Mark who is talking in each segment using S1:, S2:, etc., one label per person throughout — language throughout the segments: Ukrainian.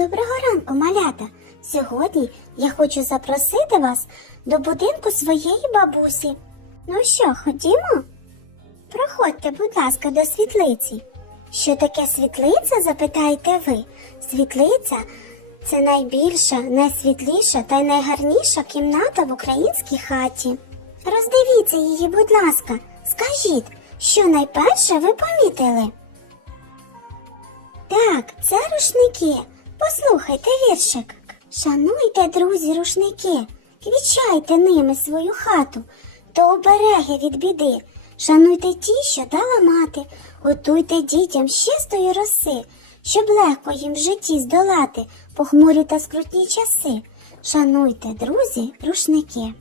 S1: Доброго ранку, малята! Сьогодні я хочу запросити вас до будинку своєї бабусі. Ну що, ходімо? Проходьте, будь ласка, до світлиці. Що таке світлиця, запитаєте ви? Світлиця це найбільша, найсвітліша та найгарніша кімната в українській хаті. Роздивіться її, будь ласка, скажіть, що найперше ви помітили? Так, це рушники. Послухайте віршик. Шануйте, друзі, рушники, квічайте ними свою хату, то обереги від біди. Шануйте ті, що дала мати, готуйте дітям щистої роси, щоб легко їм в житті здолати похмурі та скрутні часи. Шануйте, друзі, рушники.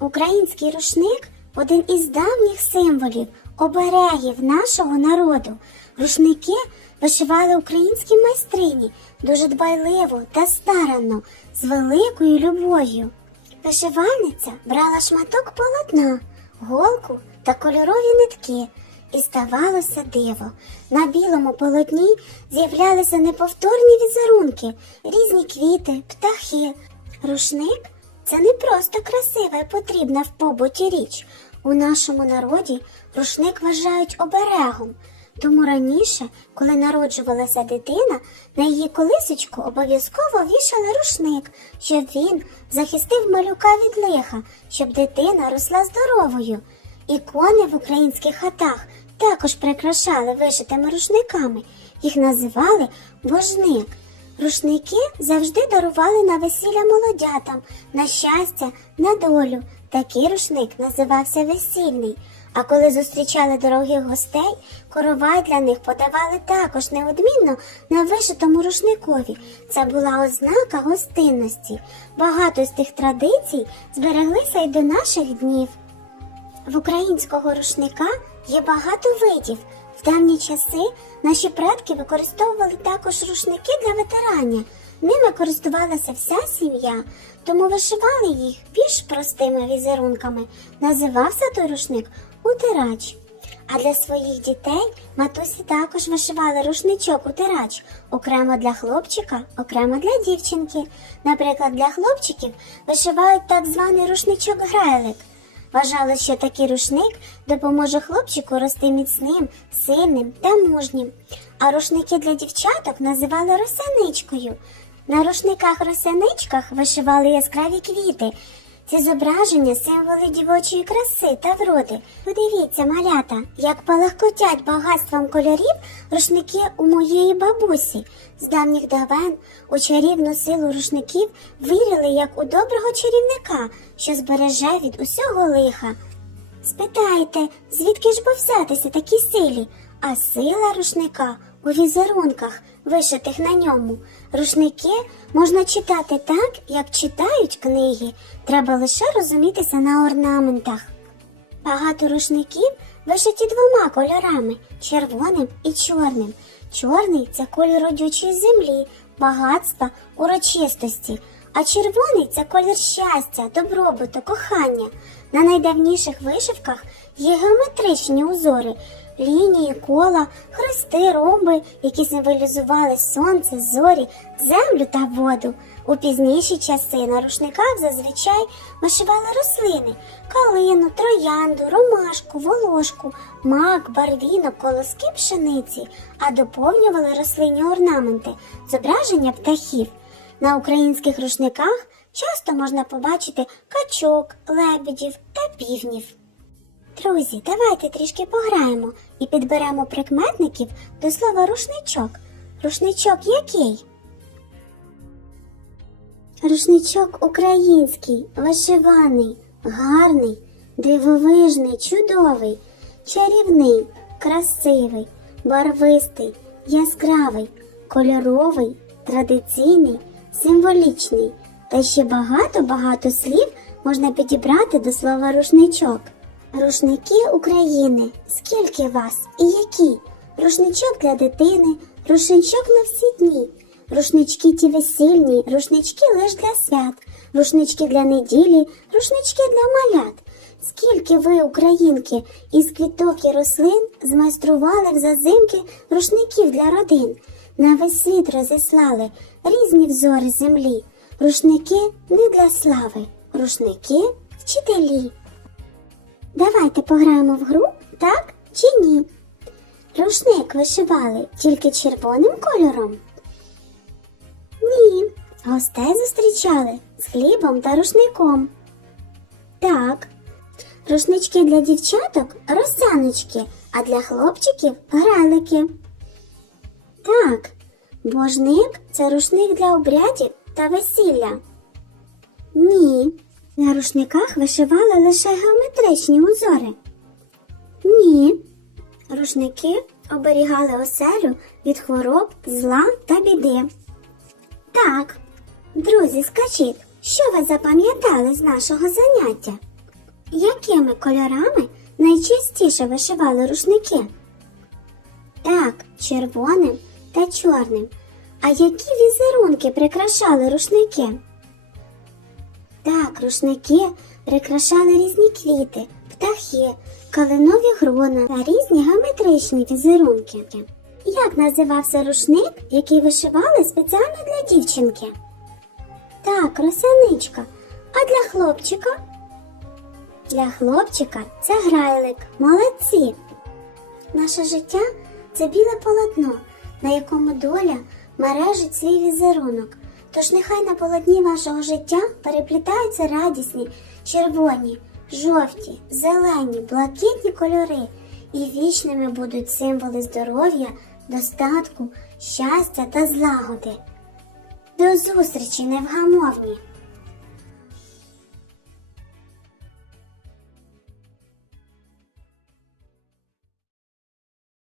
S1: Український рушник один із давніх символів, оберегів нашого народу. Рушники вишивали українські майстрині дуже дбайливо та старанно, з великою любов'ю. Вишивальниця брала шматок полотна, голку та кольорові нитки. І ставалося диво. На білому полотні з'являлися неповторні візерунки, різні квіти, птахи. Рушник це не просто красива і потрібна в побуті річ. У нашому народі рушник вважають оберегом. Тому раніше, коли народжувалася дитина, на її колисочку обов'язково вішали рушник, щоб він захистив малюка від лиха, щоб дитина росла здоровою. Ікони в українських хатах також прикрашали вишитими рушниками. Їх називали божник. Рушники завжди дарували на весілля молодятам, на щастя, на долю. Такий рушник називався весільний. А коли зустрічали дорогих гостей, коровай для них подавали також неодмінно на вишитому рушникові. Це була ознака гостинності. Багато з тих традицій збереглися й до наших днів. В українського рушника є багато видів. В давні часи наші предки використовували також рушники для ветеранів. Ними користувалася вся сім'я, тому вишивали їх більш простими візерунками. Називався той рушник утирач. А для своїх дітей матусі також вишивали рушничок утирач окремо для хлопчика, окремо для дівчинки. Наприклад, для хлопчиків вишивають так званий рушничок грайлик. Вважали, що такий рушник допоможе хлопчику рости міцним, сильним та мужнім. А рушники для дівчаток називали росяничкою. На рушниках-росяничках вишивали яскраві квіти. Ці зображення символи дівочої краси та вроди. Подивіться, малята, як палахкотять багатством кольорів рушники у моєї бабусі. З давніх давен у чарівну силу рушників вірили як у доброго чарівника, що збереже від усього лиха. Спитайте, звідки ж бо взятися такій силі? А сила рушника у візерунках, вишитих на ньому. Рушники можна читати так, як читають книги. Треба лише розумітися на орнаментах. Багато рушників вишиті двома кольорами червоним і чорним. Чорний це колір родючої землі, багатства, урочистості, а червоний це колір щастя, добробуту, кохання. На найдавніших вишивках є геометричні узори, лінії, кола, хрести, ромби, які символізували сонце, зорі, землю та воду. У пізніші часи на рушниках зазвичай вишивали рослини калину, троянду, ромашку, волошку, мак, барвінок, колоски пшениці, а доповнювали рослинні орнаменти, зображення птахів. На українських рушниках часто можна побачити качок, лебедів та півнів. Друзі, давайте трішки пограємо і підберемо прикметників до слова рушничок. Рушничок який? Рушничок український, вишиваний, гарний, дивовижний, чудовий, чарівний, красивий, барвистий, яскравий, кольоровий, традиційний, символічний. Та ще багато-багато слів можна підібрати до слова рушничок. Рушники України. Скільки вас і які? Рушничок для дитини, рушничок на всі дні. Рушнички ті весільні, рушнички лиш для свят, рушнички для неділі, рушнички для малят. Скільки ви, українки, із квіток і рослин змайстрували в зазимки рушників для родин, на весь світ розіслали, різні взори землі. Рушники не для слави, рушники вчителі. Давайте пограємо в гру, так чи ні? Рушник вишивали тільки червоним кольором? Ні. Гостей зустрічали з хлібом та рушником. Так. Рушнички для дівчаток росяночки, а для хлопчиків гралики. Так, божник це рушник для обрядів та весілля. Ні. На рушниках вишивали лише геометричні узори. Ні. Рушники оберігали оселю від хвороб, зла та біди. Так. Друзі, скажіть, що ви запам'ятали з нашого заняття? Якими кольорами найчастіше вишивали рушники? Так, червоним та чорним. А які візерунки прикрашали рушники? Так, рушники прикрашали різні квіти, птахи, калинові грона та різні геометричні візерунки. Як називався рушник, який вишивали спеціально для дівчинки? Так, росяничка. А для хлопчика? Для хлопчика це грайлик. Молодці. Наше життя це біле полотно, на якому доля мережить свій візерунок. Тож нехай на полотні вашого життя переплітаються радісні, червоні, жовті, зелені, блакитні кольори, і вічними будуть символи здоров'я, достатку, щастя та злагоди. До зустрічі, невгамовні!